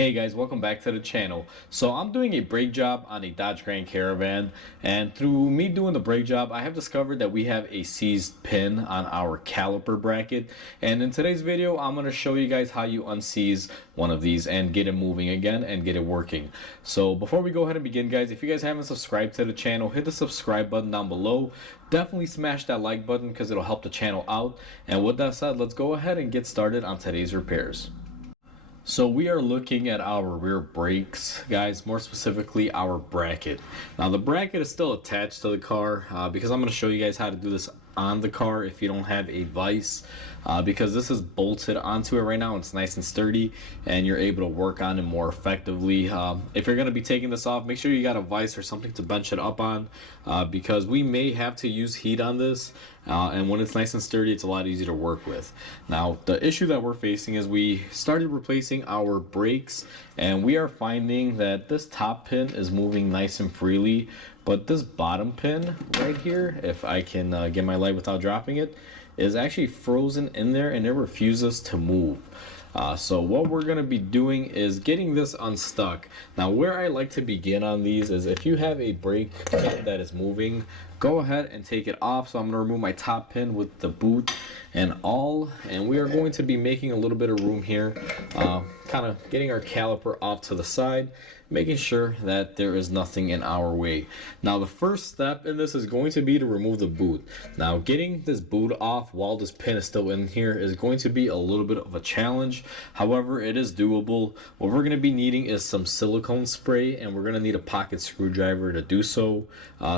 Hey guys, welcome back to the channel. So I'm doing a brake job on a Dodge Grand Caravan, and through me doing the brake job I have discovered that we have a seized pin on our caliper bracket, and in today's video I'm going to show you guys how you unseize one of these and get it moving again and get it working. So before we go ahead and begin, guys, if you guys haven't subscribed to the channel, hit the subscribe button down below. Definitely smash that like button because it'll help the channel out. And with that said, let's go ahead and get started on today's repairs. So we are looking at our rear brakes, guys, more specifically our bracket. Now the bracket is still attached to the car because I'm going to show you guys how to do this on the car if you don't have a vise, because this is bolted onto it right now. It's nice and sturdy and you're able to work on it more effectively. If you're going to be taking this off, make sure you got a vise or something to bench it up on, because we may have to use heat on this, and when it's nice and sturdy it's a lot easier to work with. Now the issue that we're facing is we started replacing our brakes and we are finding that this top pin is moving nice and freely, but this bottom pin right here, if I can get my light without dropping it, is actually frozen in there and it refuses to move. So what we're going to be doing is getting this unstuck. Now where I like to begin on these is if you have a brake pin that is moving, go ahead and take it off. So I'm going to remove my top pin with the boot and all, and we are going to be making a little bit of room here, kind of getting our caliper off to the side, making sure that there is nothing in our way. Now the first step in this is going to be to remove the boot. Now getting this boot off while this pin is still in here is going to be a little bit of a challenge. However, it is doable. What we're going to be needing is some silicone spray, and we're going to need a pocket screwdriver to do so.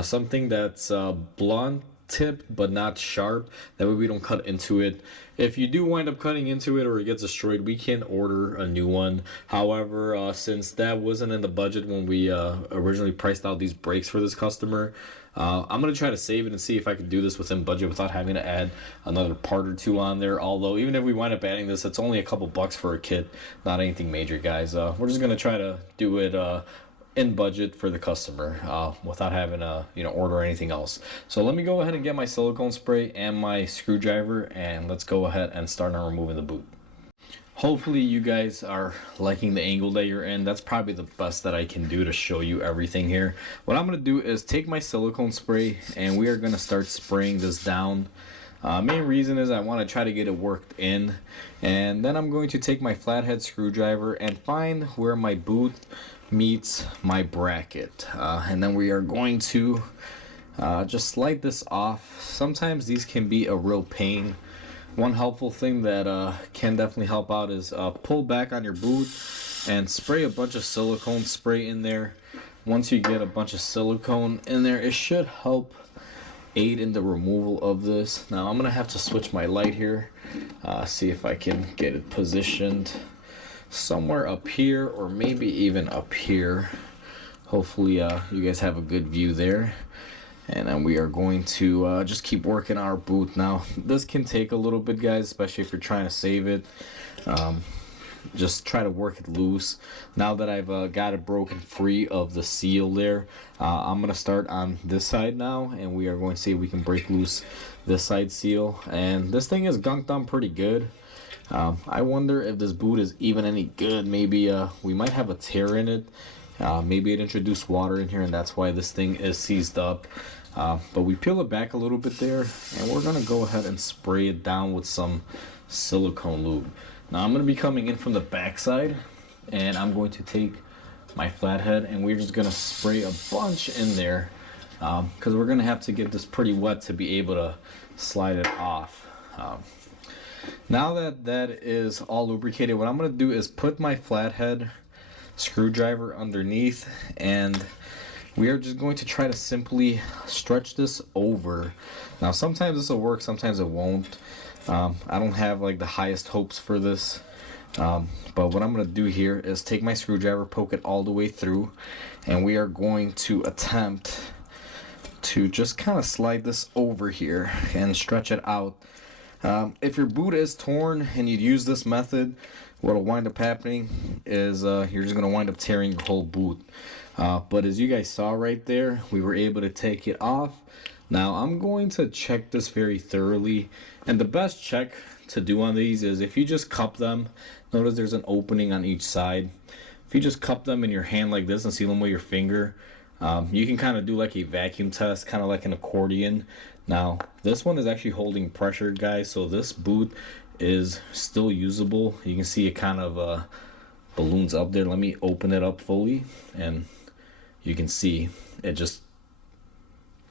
Something that's blunt tip but not sharp, that way we don't cut into it. If you do wind up cutting into it or it gets destroyed, we can order a new one. However, since that wasn't in the budget when we originally priced out these brakes for this customer, I'm going to try to save it and see if I can do this within budget without having to add another part or two on there. Although even if we wind up adding this, it's only a couple bucks for a kit, not anything major, guys. We're just going to try to do it in budget for the customer, without having to order anything else. So let me go ahead and get my silicone spray and my screwdriver, and let's go ahead and start on removing the boot. Hopefully you guys are liking the angle that you're in. That's probably the best that I can do to show you everything here. What I'm going to do is take my silicone spray and we are going to start spraying this down. Main reason is I want to try to get it worked in, and then I'm going to take my flathead screwdriver and find where my boot meets my bracket, and then we are going to just slide this off. Sometimes these can be a real pain. One helpful thing that can definitely help out is pull back on your boot and spray a bunch of silicone spray in there. Once you get a bunch of silicone in there, it should help aid in the removal of this. Now I'm gonna have to switch my light here, see if I can get it positioned somewhere up here or maybe even up here. Hopefully you guys have a good view there. And then we are going to just keep working our boot. Now this can take a little bit, guys, especially if you're trying to save it. Just try to work it loose. Now that I've got it broken free of the seal there, I'm gonna start on this side now, and we are going to see if we can break loose this side seal. And this thing is gunked on pretty good. I wonder if this boot is even any good. Maybe we might have a tear in it. Maybe it introduced water in here and that's why this thing is seized up. But we peel it back a little bit there, and we're gonna go ahead and spray it down with some silicone lube. Now I'm gonna be coming in from the back side, and I'm going to take my flathead and we're just gonna spray a bunch in there, because we're gonna have to get this pretty wet to be able to slide it off. Now that that is all lubricated, what I'm going to do is put my flathead screwdriver underneath, and we are just going to try to simply stretch this over. Now sometimes this will work, sometimes it won't. I don't have like the highest hopes for this, but what I'm going to do here is take my screwdriver, poke it all the way through, and we are going to attempt to just kind of slide this over here and stretch it out. If your boot is torn and you use this method, what will wind up happening is you're just going to wind up tearing your whole boot. But as you guys saw right there, we were able to take it off. Now I'm going to check this very thoroughly, and the best check to do on these is if you just cup them, notice there's an opening on each side. if you just cup them in your hand like this and seal them with your finger, you can kind of do like a vacuum test, kind of like an accordion. Now, this one is actually holding pressure, guys, so this boot is still usable. You can see it kind of balloons up there. Let me open it up fully, and you can see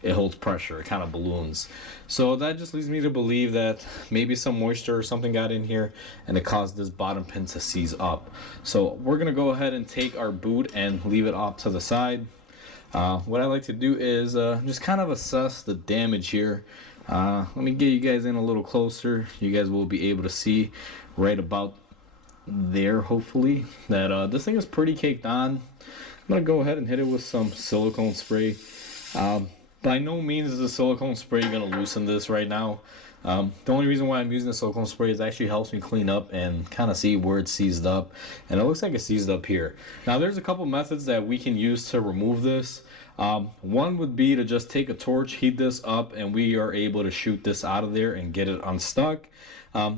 it holds pressure. It kind of balloons. So that just leads me to believe that maybe some moisture or something got in here and it caused this bottom pin to seize up. So we're gonna go ahead and take our boot and leave it off to the side. What I like to do is just kind of assess the damage here. Let me get you guys in a little closer. You guys will be able to see right about there, hopefully, that this thing is pretty caked on. I'm gonna go ahead and hit it with some silicone spray. By no means is the silicone spray gonna loosen this right now. The only reason why I'm using the silicone spray is it actually helps me clean up and kind of see where it's seized up, and it looks like it's seized up here. Now there's a couple methods that we can use to remove this. One would be to just take a torch, heat this up, and we are able to shoot this out of there and get it unstuck.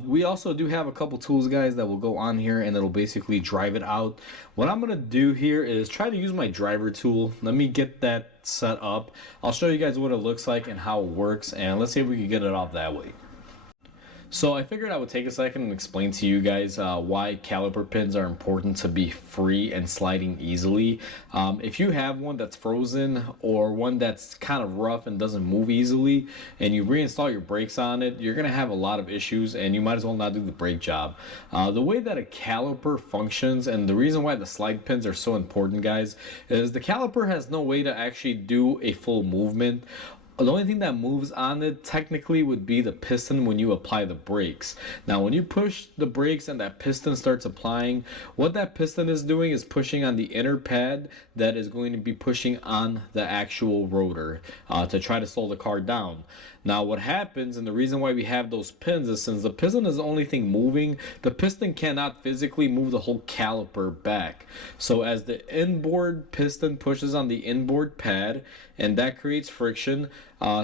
We also do have a couple tools, guys, that will go on here and it'll basically drive it out. What I'm gonna do here is try to use my driver tool. Let me get that set up. I'll show you guys what it looks like and how it works, and let's see if we can get it off that way. So I figured I would take a second and explain to you guys why caliper pins are important to be free and sliding easily. If you have one that's frozen or one that's kind of rough and doesn't move easily, and you reinstall your brakes on it, you're gonna have a lot of issues and you might as well not do the brake job. The way that a caliper functions, and the reason why the slide pins are so important, guys, is the caliper has no way to actually do a full movement. The only thing that moves on it technically would be the piston when you apply the brakes. Now when you push the brakes and that piston starts applying, what that piston is doing is pushing on the inner pad that is going to be pushing on the actual rotor to try to slow the car down. Now what happens, and the reason why we have those pins, is since the piston is the only thing moving, the piston cannot physically move the whole caliper back. So as the inboard piston pushes on the inboard pad, and that creates friction,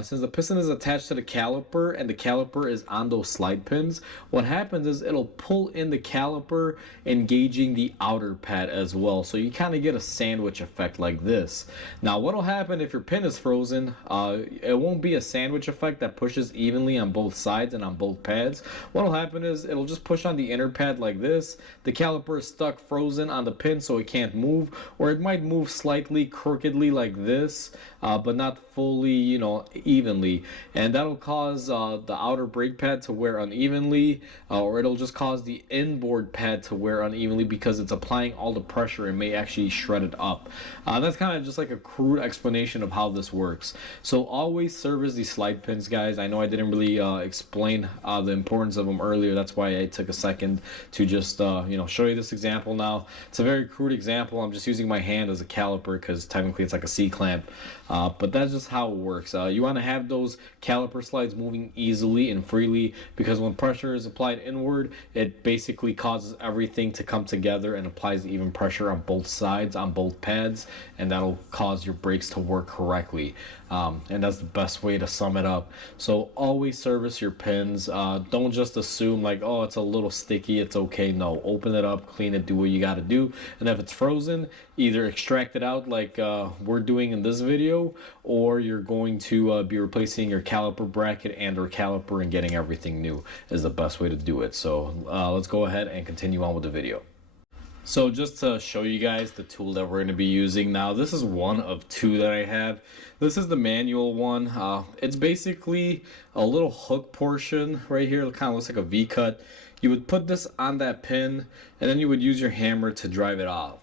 since the piston is attached to the caliper and the caliper is on those slide pins, what happens is it'll pull in the caliper, engaging the outer pad as well. So you kind of get a sandwich effect like this. Now what'll happen if your pin is frozen, it won't be a sandwich effect that pushes evenly on both sides and on both pads. What'll happen is it'll just push on the inner pad like this. The caliper is stuck frozen on the pin so it can't move, or it might move slightly crookedly like this, but not fully, evenly, and that'll cause the outer brake pad to wear unevenly, or it'll just cause the inboard pad to wear unevenly because it's applying all the pressure and may actually shred it up. That's kind of just like a crude explanation of how this works. So always service these slide pins, guys. I know I didn't really explain the importance of them earlier. That's why I took a second to just show you this example. Now it's a very crude example. I'm just using my hand as a caliper because technically it's like a C-clamp, but that's just how it works. You want to have those caliper slides moving easily and freely, because when pressure is applied inward, it basically causes everything to come together and applies even pressure on both sides, on both pads, and that'll cause your brakes to work correctly. And that's the best way to sum it up. So always service your pins. Don't just assume like, oh, it's a little sticky, it's okay. No, open it up, clean it, do what you got to do. And if it's frozen, either extract it out like we're doing in this video, or you're going to be replacing your caliper bracket and or caliper and getting everything new is the best way to do it. So let's go ahead and continue on with the video. So just to show you guys the tool that we're going to be using now, this is one of two that I have. This is the manual one. It's basically a little hook portion right here. It kind of looks like a V-cut. You would put this on that pin and then you would use your hammer to drive it off.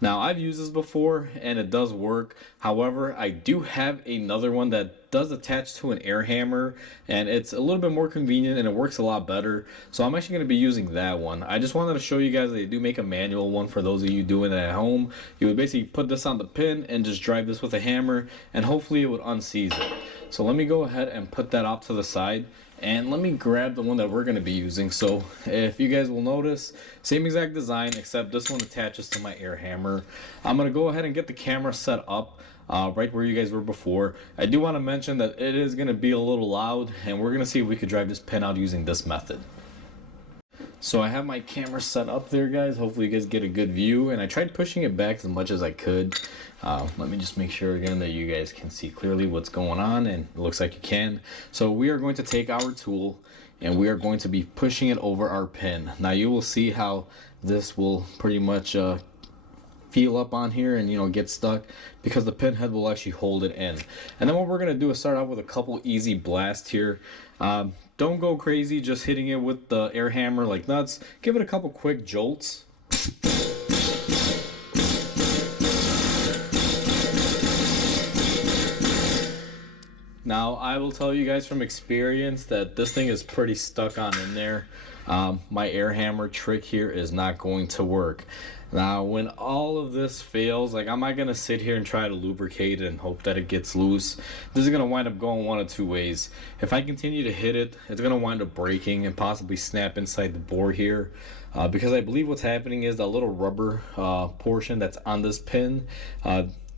Now I've used this before and it does work. However, I do have another one that does attach to an air hammer, and it's a little bit more convenient and it works a lot better. So I'm actually going to be using that one. I just wanted to show you guys that they do make a manual one for those of you doing it at home. You would basically put this on the pin and just drive this with a hammer, and hopefully it would unseize it. So let me go ahead and put that off to the side, and let me grab the one that we're going to be using. So if you guys will notice, same exact design, except this one attaches to my air hammer. I'm going to go ahead and get the camera set up right where you guys were before. I do want to mention that it is going to be a little loud, and we're going to see if we could drive this pin out using this method. So I have my camera set up there, guys. Hopefully you guys get a good view. And I tried pushing it back as much as I could. Let me just make sure again that you guys can see clearly what's going on, and it looks like you can. So we are going to take our tool and we are going to be pushing it over our pin. Now you will see how this will pretty much feel up on here and, you know, get stuck, because the pin head will actually hold it in. And then what we're going to do is start out with a couple easy blasts here. Don't go crazy just hitting it with the air hammer like nuts. Give it a couple quick jolts. Now I will tell you guys from experience that this thing is pretty stuck on in there. My air hammer trick here is not going to work. Now when all of this fails, like, I'm not gonna sit here and try to lubricate it and hope that it gets loose. This is gonna wind up going one of two ways. If I continue to hit it, it's gonna wind up breaking and possibly snap inside the bore here, because I believe what's happening is the little rubber portion that's on this pin.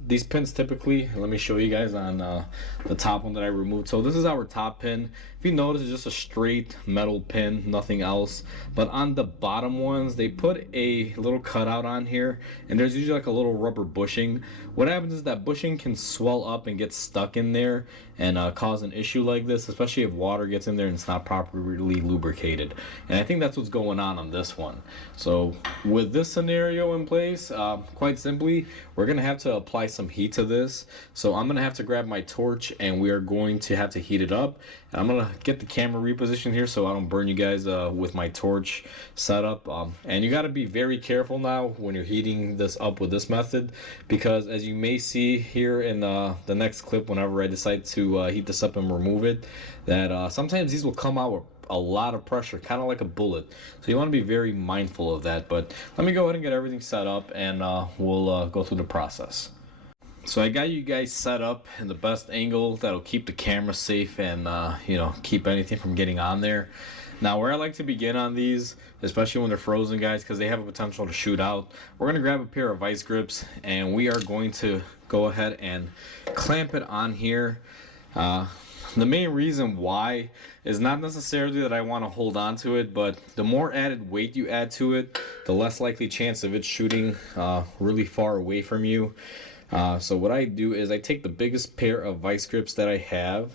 These pins typically, let me show you guys on the top one that I removed. So this is our top pin. If you notice, it's just a straight metal pin, nothing else. But on the bottom ones, they put a little cutout on here, and there's usually like a little rubber bushing. What happens is that bushing can swell up and get stuck in there and cause an issue like this, especially if water gets in there and it's not properly lubricated. And I think that's what's going on this one. So with this scenario in place, quite simply, we're gonna have to apply some heat to this. So I'm gonna have to grab my torch and we are going to have to heat it up. And I'm gonna get the camera repositioned here so I don't burn you guys with my torch setup. And you got to be very careful now when you're heating this up with this method, because as you may see here in the next clip, whenever I decide to heat this up and remove it, that sometimes these will come out with a lot of pressure, kind of like a bullet. So you want to be very mindful of that. But let me go ahead and get everything set up, and we'll go through the process. So I got you guys set up in the best angle that'll keep the camera safe and you know, keep anything from getting on there. Now where I like to begin on these, especially when they're frozen, guys, because they have a potential to shoot out, we're going to grab a pair of vice grips and we are going to go ahead and clamp it on here. The main reason why is not necessarily that I want to hold on to it, but the more added weight you add to it, the less likely chance of it shooting really far away from you. So what I do is I take the biggest pair of vice grips that I have,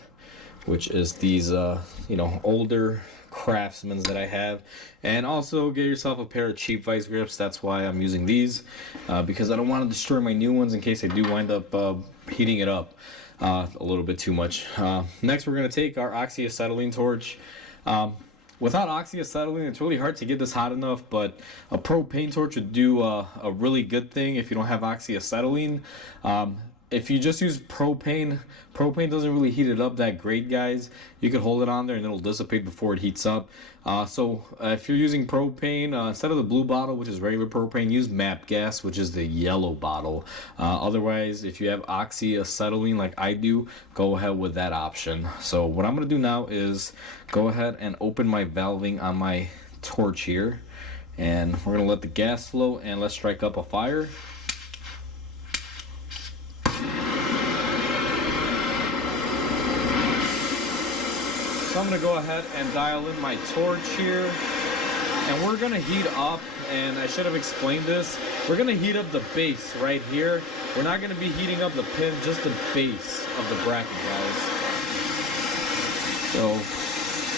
which is these you know, older Craftsman's that I have, and also get yourself a pair of cheap vice grips. That's why I'm using these, because I don't want to destroy my new ones in case I do wind up heating it up a little bit too much. Next we're going to take our oxyacetylene torch. Without oxyacetylene, it's really hard to get this hot enough, but a propane torch would do a really good thing if you don't have oxyacetylene. If you just use propane doesn't really heat it up that great, guys. You can hold it on there and it'll dissipate before it heats up. So if you're using propane, instead of the blue bottle, which is regular propane, use MAP gas, which is the yellow bottle. Otherwise, if you have oxyacetylene like I do, go ahead with that option. So what I'm going to do now is go ahead and open my valving on my torch here. And we're going to let the gas flow and let's strike up a fire. So I'm going to go ahead and dial in my torch here, and we're going to heat up, and I should have explained this, we're going to heat up the base right here. We're not going to be heating up the pin, just the base of the bracket, guys. So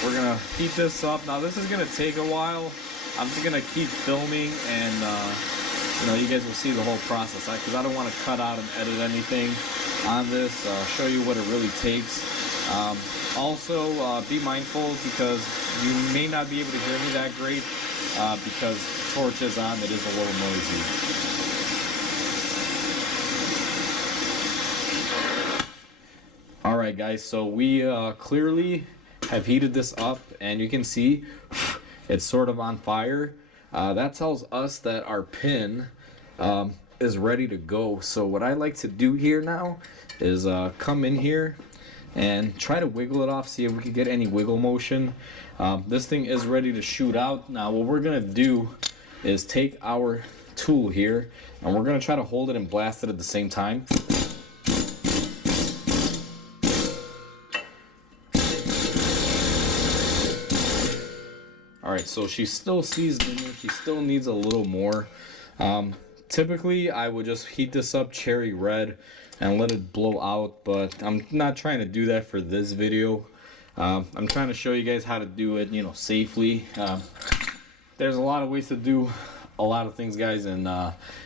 we're going to heat this up. Now this is going to take a while. I'm just going to keep filming, and you know, you guys will see the whole process, because I don't want to cut out and edit anything on this. I'll show you what it really takes. Also, be mindful, because you may not be able to hear me that great, because the torch is on. It is a little noisy. Alright guys, so we clearly have heated this up, and you can see it's sort of on fire. That tells us that our pin is ready to go. So what I like to do here now is come in here and try to wiggle it off, see if we can get any wiggle motion. This thing is ready to shoot out. Now what we're gonna do is take our tool here, and we're gonna try to hold it and blast it at the same time. Alright Alright, so she's still seasoned in here. She still needs a little more. Typically, I would just heat this up cherry red and let it blow out, but I'm not trying to do that for this video. I'm trying to show you guys how to do it, safely. There's a lot of ways to do a lot of things, guys, and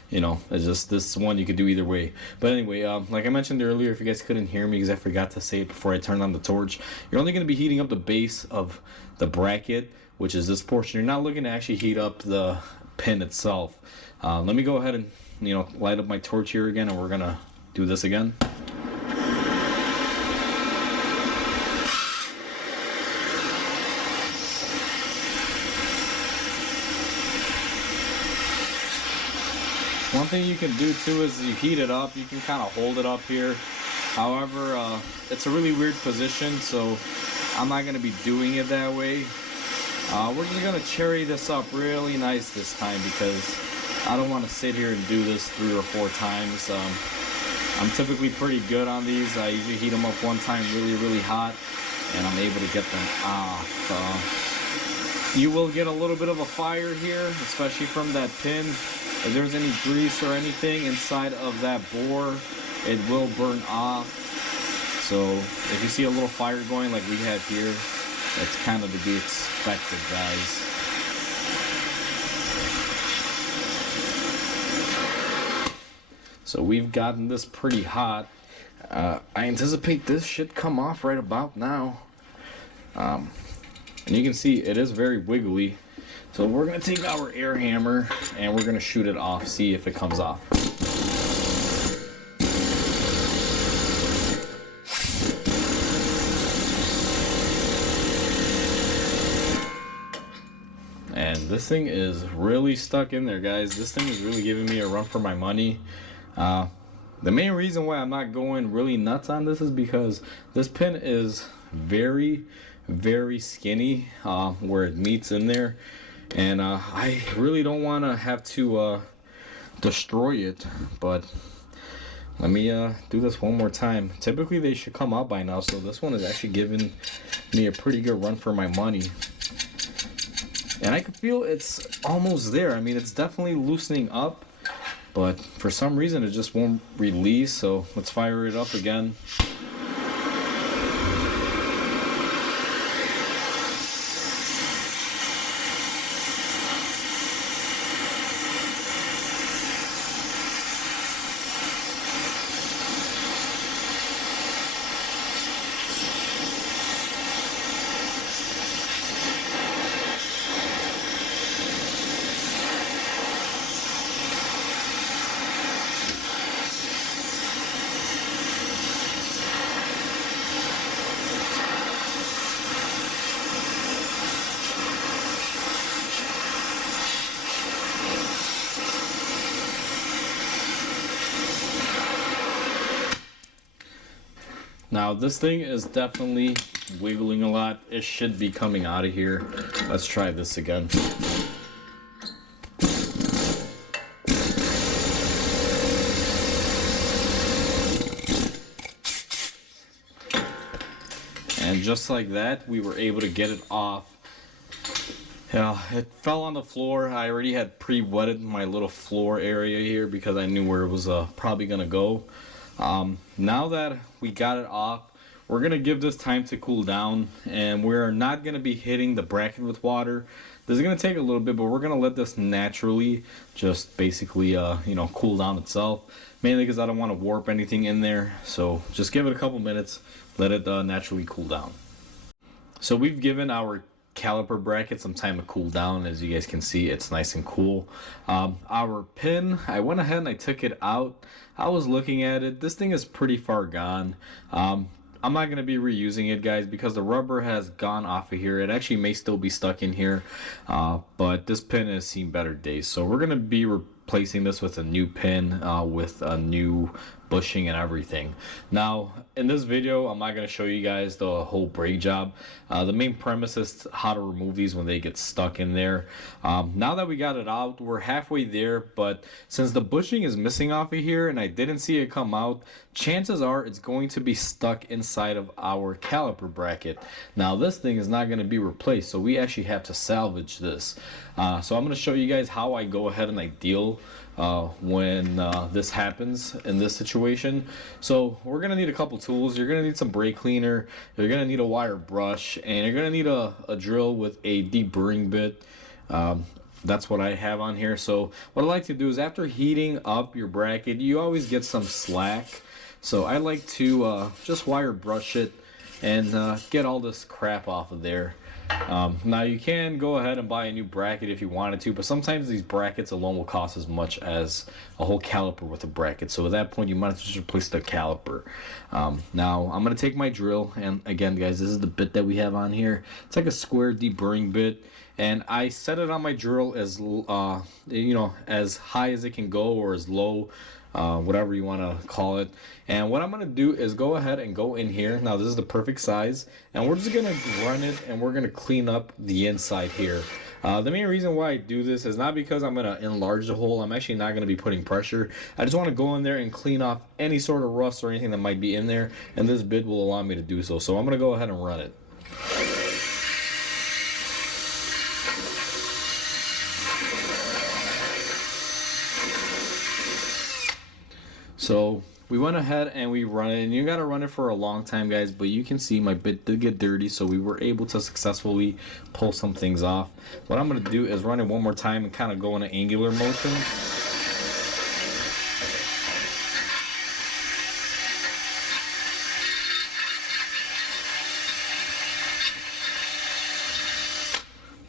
it's just this one you could do either way. But anyway, like I mentioned earlier, if you guys couldn't hear me because I forgot to say it before I turned on the torch, you're only going to be heating up the base of the bracket, which is this portion. You're not looking to actually heat up the pin itself. Let me go ahead and light up my torch here again, and we're gonna do this again. One thing you can do too is you heat it up, you can kind of hold it up here. However, it's a really weird position, so I'm not going to be doing it that way. We're just going to cherry this up really nice this time because I don't want to sit here and do this 3 or 4 times. I'm typically pretty good on these. I usually heat them up one time really hot and I'm able to get them off. You will get a little bit of a fire here, especially from that pin. If there's any grease or anything inside of that bore, it will burn off. So if you see a little fire going like we have here, that's kind of to be expected, guys. So we've gotten this pretty hot. I anticipate this should come off right about now. And you can see it is very wiggly. So we're going to take our air hammer and we're going to shoot it off, see if it comes off. And this thing is really stuck in there, guys. This thing is really giving me a run for my money. The main reason why I'm not going really nuts on this is because this pin is very skinny where it meets in there. And I really don't want to have to destroy it, but let me do this one more time. Typically they should come out by now, so this one is actually giving me a pretty good run for my money. And I can feel it's almost there. I mean, it's definitely loosening up, but for some reason it just won't release. So let's fire it up again. Now this thing is definitely wiggling a lot. It should be coming out of here. Let's try this again. And just like that, we were able to get it off. Yeah, it fell on the floor. I already had pre-wetted my little floor area here because I knew where it was probably gonna go. Now that we got it off, we're gonna give this time to cool down, and we're not gonna be hitting the bracket with water. This is gonna take a little bit, but we're gonna let this naturally just basically cool down itself, mainly because I don't want to warp anything in there. So just give it a couple minutes, let it naturally cool down. So we've given our caliper bracket some time to cool down. As you guys can see, it's nice and cool. Our pin, I went ahead and I took it out. I was looking at it. This thing is pretty far gone. I'm not going to be reusing it, guys, because the rubber has gone off of here. It actually may still be stuck in here, but this pin has seen better days. So we're going to be replacing this with a new pin with a new bushing and everything. Now in this video I'm not going to show you guys the whole brake job. The main premise is how to remove these when they get stuck in there. Now that we got it out, we're halfway there, but since the bushing is missing off of here and I didn't see it come out, chances are it's going to be stuck inside of our caliper bracket. Now this thing is not going to be replaced, so we actually have to salvage this. So I'm going to show you guys how I go ahead and I deal when this happens in this situation. So we're gonna need a couple tools. You're gonna need some brake cleaner, you're gonna need a wire brush, and you're gonna need a drill with a deburring bit. That's what I have on here. So what I like to do is after heating up your bracket, you always get some slack. So I like to just wire brush it and get all this crap off of there. Now you can go ahead and buy a new bracket if you wanted to, but sometimes these brackets alone will cost as much as a whole caliper with a bracket. So at that point you might as well just replace the caliper. Now I'm going to take my drill, and again guys, this is the bit that we have on here. It's like a square deburring bit, and I set it on my drill as as high as it can go, or as low, whatever you want to call it. And what I'm going to do is go ahead and go in here. Now this is the perfect size, and we're just going to run it and we're going to clean up the inside here. The main reason why I do this is not because I'm going to enlarge the hole. I'm actually not going to be putting pressure. I just want to go in there and clean off any sort of rust or anything that might be in there, and this bit will allow me to do so. So I'm going to go ahead and run it. So we went ahead and we run it, and you gotta run it for a long time guys, but you can see my bit did get dirty, so we were able to successfully pull some things off. What I'm gonna do is run it one more time and kind of go in an angular motion.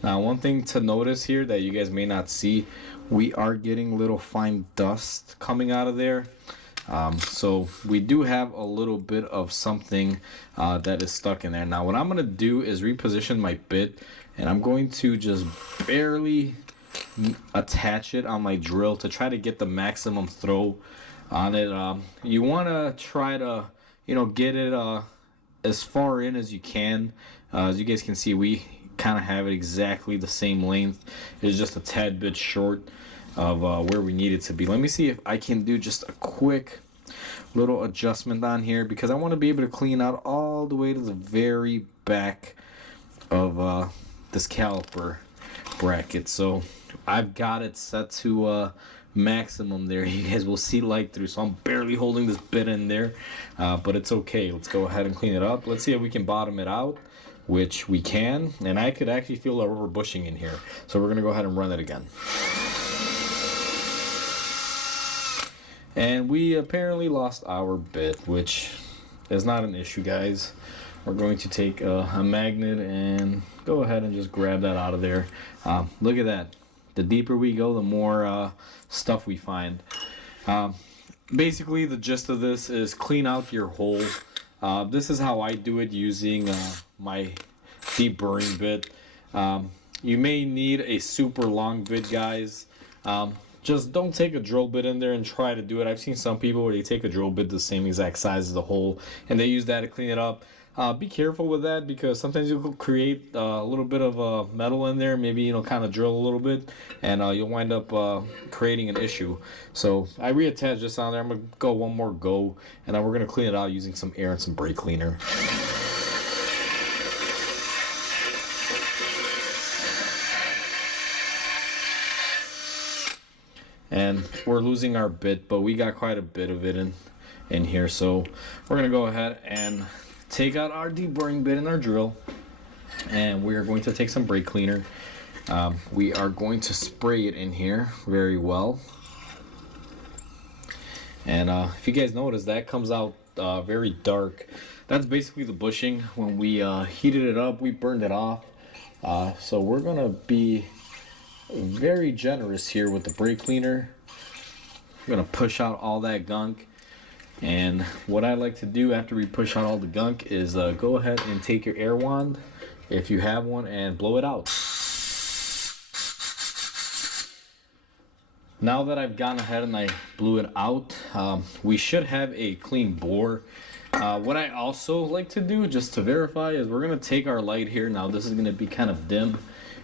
Now one thing to notice here that you guys may not see, we are getting little fine dust coming out of there. So we do have a little bit of something that is stuck in there. Now what I'm going to do is reposition my bit, and I'm going to just barely attach it on my drill to try to get the maximum throw on it. You want to try to get it as far in as you can. As you guys can see, we kind of have it exactly the same length. It's just a tad bit short of where we need it to be. Let me see if I can do just a quick little adjustment on here, because I want to be able to clean out all the way to the very back of this caliper bracket. So I've got it set to maximum there. You guys will see light through, so I'm barely holding this bit in there, but it's okay. Let's go ahead and clean it up. Let's see if we can bottom it out, which we can, and I could actually feel a rubber bushing in here. So we're gonna go ahead and run it again. And we apparently lost our bit, which is not an issue guys. We're going to take a magnet and go ahead and just grab that out of there. Look at that. The deeper we go, the more stuff we find. Basically the gist of this is clean out your hole. This is how I do it using my deburring bit. You may need a super long bit guys. Just don't take a drill bit in there and try to do it. I've seen some people where they take a drill bit the same exact size as the hole and they use that to clean it up. Be careful with that, because sometimes you'll create a little bit of metal in there, maybe kind of drill a little bit, and you'll wind up creating an issue. So I reattached this on there. I'm gonna go one more go, and then we're gonna clean it out using some air and some brake cleaner. And we're losing our bit, but we got quite a bit of it in here, so we're gonna go ahead and take out our deburring bit in our drill, and we are going to take some brake cleaner. We are going to spray it in here very well, and if you guys notice, that comes out very dark. That's basically the bushing. When we heated it up, we burned it off. So we're gonna be very generous here with the brake cleaner. We're gonna push out all that gunk, and what I like to do after we push out all the gunk is go ahead and take your air wand, if you have one, and blow it out. Now that I've gone ahead and I blew it out, we should have a clean bore. What I also like to do, just to verify, is we're going to take our light here. Now this is going to be kind of dim,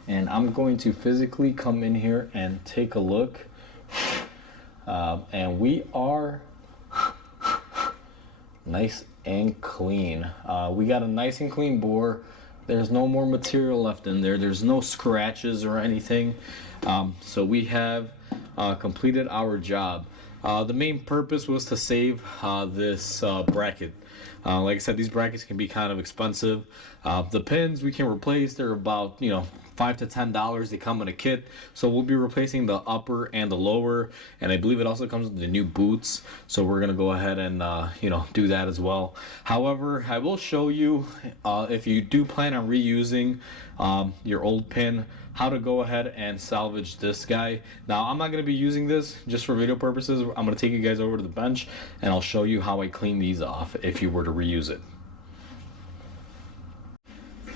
and I'm going to physically come in here and take a look. And we are nice and clean. We got a nice and clean bore. There's no more material left in there. There's no scratches or anything. So we have completed our job. The main purpose was to save this bracket. Like I said, these brackets can be kind of expensive. The pins we can replace. They're about, $5 to $10. They come in a kit, so we'll be replacing the upper and the lower, and I believe it also comes with the new boots, so we're gonna go ahead and do that as well. However, I will show you, if you do plan on reusing your old pin, how to go ahead and salvage this guy. Now I'm not going to be using this just for video purposes. I'm going to take you guys over to the bench and I'll show you how I clean these off if you were to reuse it.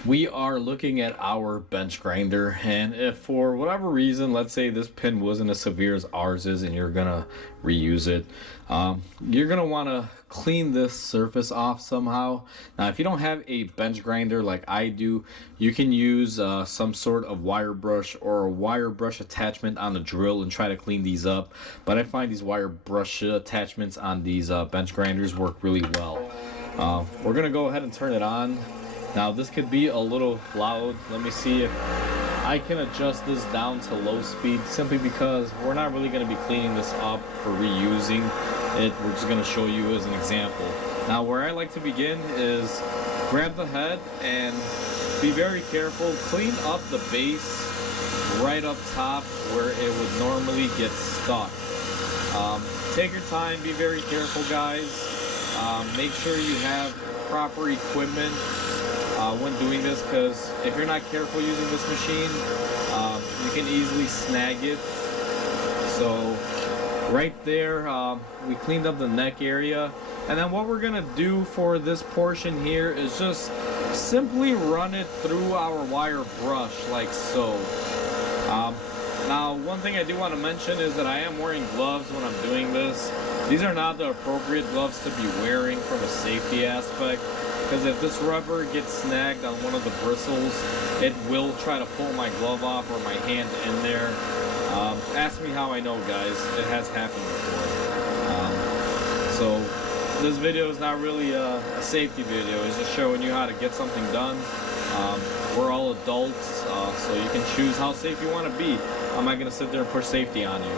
We are looking at our bench grinder, and if for whatever reason, let's say this pin wasn't as severe as ours is and you're gonna reuse it, you're gonna want to clean this surface off somehow. Now if you don't have a bench grinder like I do, you can use some sort of wire brush or a wire brush attachment on the drill and try to clean these up, but I find these wire brush attachments on these bench grinders work really well. We're gonna go ahead and turn it on. Now this could be a little loud. Let me see if I can adjust this down to low speed, simply because we're not really going to be cleaning this up for reusing it. We're just going to show you as an example. Now where I like to begin is grab the head and be very careful. Clean up the base right up top where it would normally get stuck. Take your time, be very careful guys. Make sure you have proper equipment when doing this, because if you're not careful using this machine, you can easily snag it. So right there, we cleaned up the neck area, and then what we're gonna do for this portion here is just simply run it through our wire brush like so. Now one thing I do want to mention is that I am wearing gloves when I'm doing this. These are not the appropriate gloves to be wearing from a safety aspect, because if this rubber gets snagged on one of the bristles, it will try to pull my glove off or my hand in there. Ask me how I know, guys. It has happened before. So this video is not really a safety video. It's just showing you how to get something done. We're all adults, so you can choose how safe you want to be. I'm not going to sit there and push safety on you.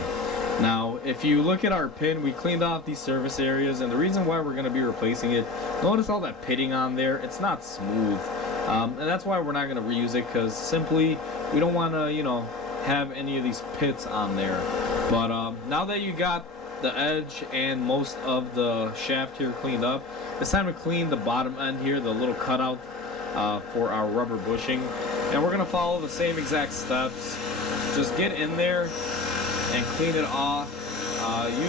Now, if you look at our pin, we cleaned off these surface areas, and the reason why we're going to be replacing it, notice all that pitting on there, it's not smooth. And that's why we're not going to reuse it, because simply we don't want to, have any of these pits on there. But now that you got the edge and most of the shaft here cleaned up, it's time to clean the bottom end here, the little cutout for our rubber bushing. And we're going to follow the same exact steps. Just get in there and clean it off.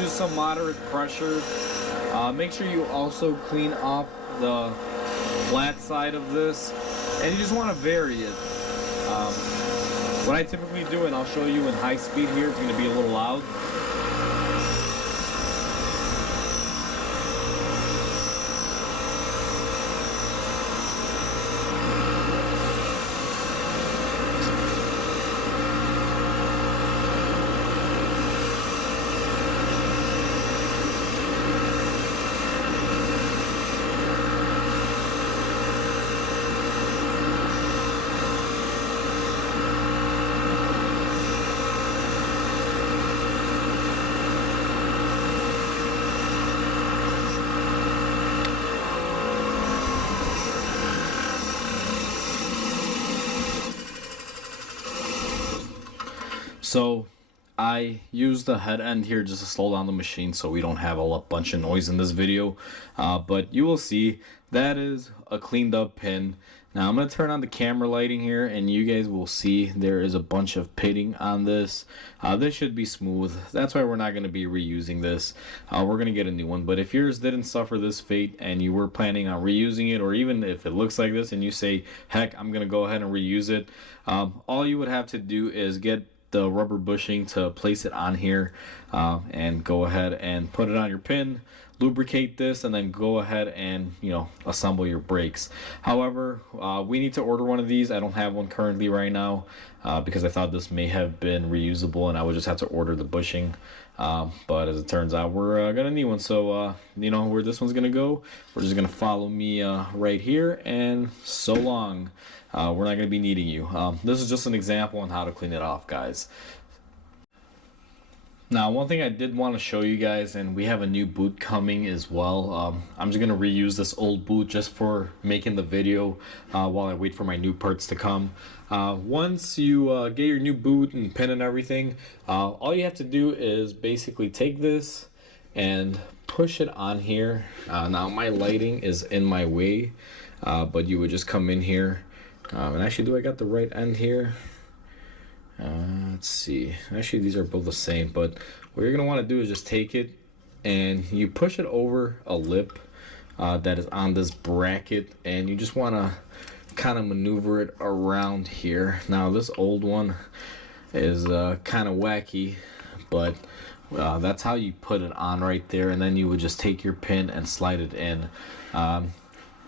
Use some moderate pressure. Make sure you also clean up the flat side of this, and you just want to vary it. What I typically do, and I'll show you in high speed here, it's going to be a little loud. So I use the head end here just to slow down the machine so we don't have a bunch of noise in this video. But you will see that is a cleaned up pin. Now I'm going to turn on the camera lighting here, and you guys will see there is a bunch of pitting on this. This should be smooth. That's why we're not going to be reusing this. We're going to get a new one. But if yours didn't suffer this fate and you were planning on reusing it, or even if it looks like this and you say, heck, I'm going to go ahead and reuse it, all you would have to do is get the rubber bushing to place it on here, and go ahead and put it on your pin, lubricate this, and then go ahead and assemble your brakes. However, we need to order one of these. I don't have one currently right now, because I thought this may have been reusable and I would just have to order the bushing, but as it turns out, we're gonna need one. So where this one's gonna go, we're just gonna follow me right here, and so long. We're not gonna be needing you. This is just an example on how to clean it off, guys. Now, one thing I did want to show you guys, and we have a new boot coming as well. I'm just going to reuse this old boot just for making the video while I wait for my new parts to come. Once you get your new boot and pin and everything, all you have to do is basically take this and push it on here. Now, my lighting is in my way, but you would just come in here. And actually, do I got the right end here? Let's see. Actually, these are both the same, but what you're gonna want to do is just take it and you push it over a lip that is on this bracket, and you just want to kind of maneuver it around here. Now, this old one is kind of wacky, but that's how you put it on right there, and then you would just take your pin and slide it in.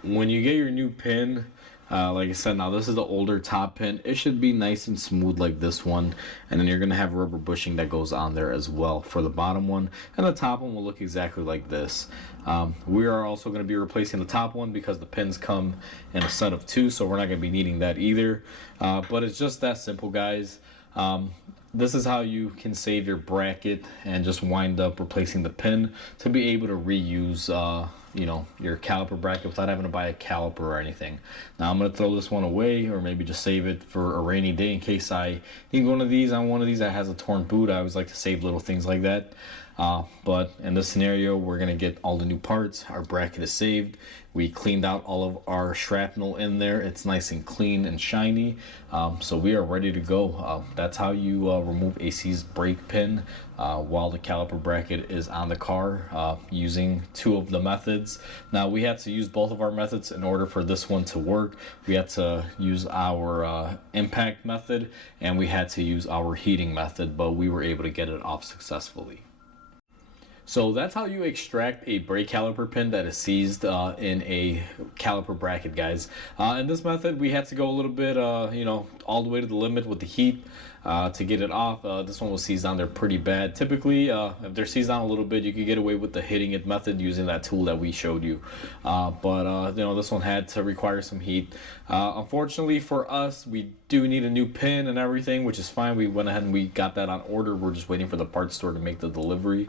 When you get your new pin, like I said, now this is the older top pin. It should be nice and smooth like this one, and then you're gonna have rubber bushing that goes on there as well for the bottom one, and the top one will look exactly like this. We are also going to be replacing the top one because the pins come in a set of 2, so we're not going to be needing that either. But it's just that simple, guys. This is how you can save your bracket and just wind up replacing the pin to be able to reuse your caliper bracket without having to buy a caliper or anything. Now, I'm going to throw this one away, or maybe just save it for a rainy day in case I need one of these on one of these that has a torn boot. I always like to save little things like that. But in this scenario, we're going to get all the new parts. Our bracket is saved. We cleaned out all of our shrapnel in there. It's nice and clean and shiny. So we are ready to go. That's how you remove a seized brake pin while the caliper bracket is on the car, using 2 of the methods. Now, we had to use both of our methods in order for this one to work. We had to use our impact method, and we had to use our heating method, but we were able to get it off successfully. So that's how you extract a brake caliper pin that is seized in a caliper bracket, guys. In this method, we had to go a little bit, all the way to the limit with the heat to get it off. This one was seized on there pretty bad. Typically, if they're seized on a little bit, you could get away with the hitting it method using that tool that we showed you. But this one had to require some heat. Unfortunately for us, we do need a new pin and everything, which is fine. We went ahead and we got that on order. We're just waiting for the parts store to make the delivery.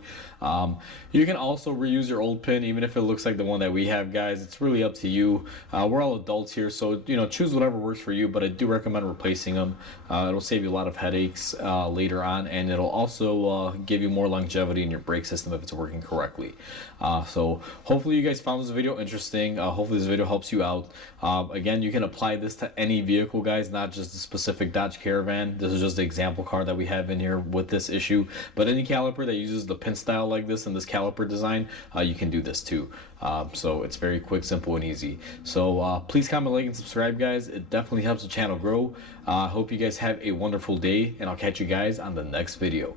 You can also reuse your old pin, even if it looks like the one that we have, guys. It's really up to you. We're all adults here, so choose whatever works for you, but I do recommend replacing them. It'll save you a lot of headaches later on, and it'll also give you more longevity in your brake system if it's working correctly. So hopefully you guys found this video interesting. Hopefully this video helps you out. Again, you can apply this to any vehicle, guys, not just the specific Dodge Caravan. This is just the example car that we have in here with this issue, but any caliper that uses the pin style like this and this caliper design, you can do this too. So it's very quick, simple, and easy. So please comment, like, and subscribe, guys. It definitely helps the channel grow. Hope you guys have a wonderful day, and I'll catch you guys on the next video.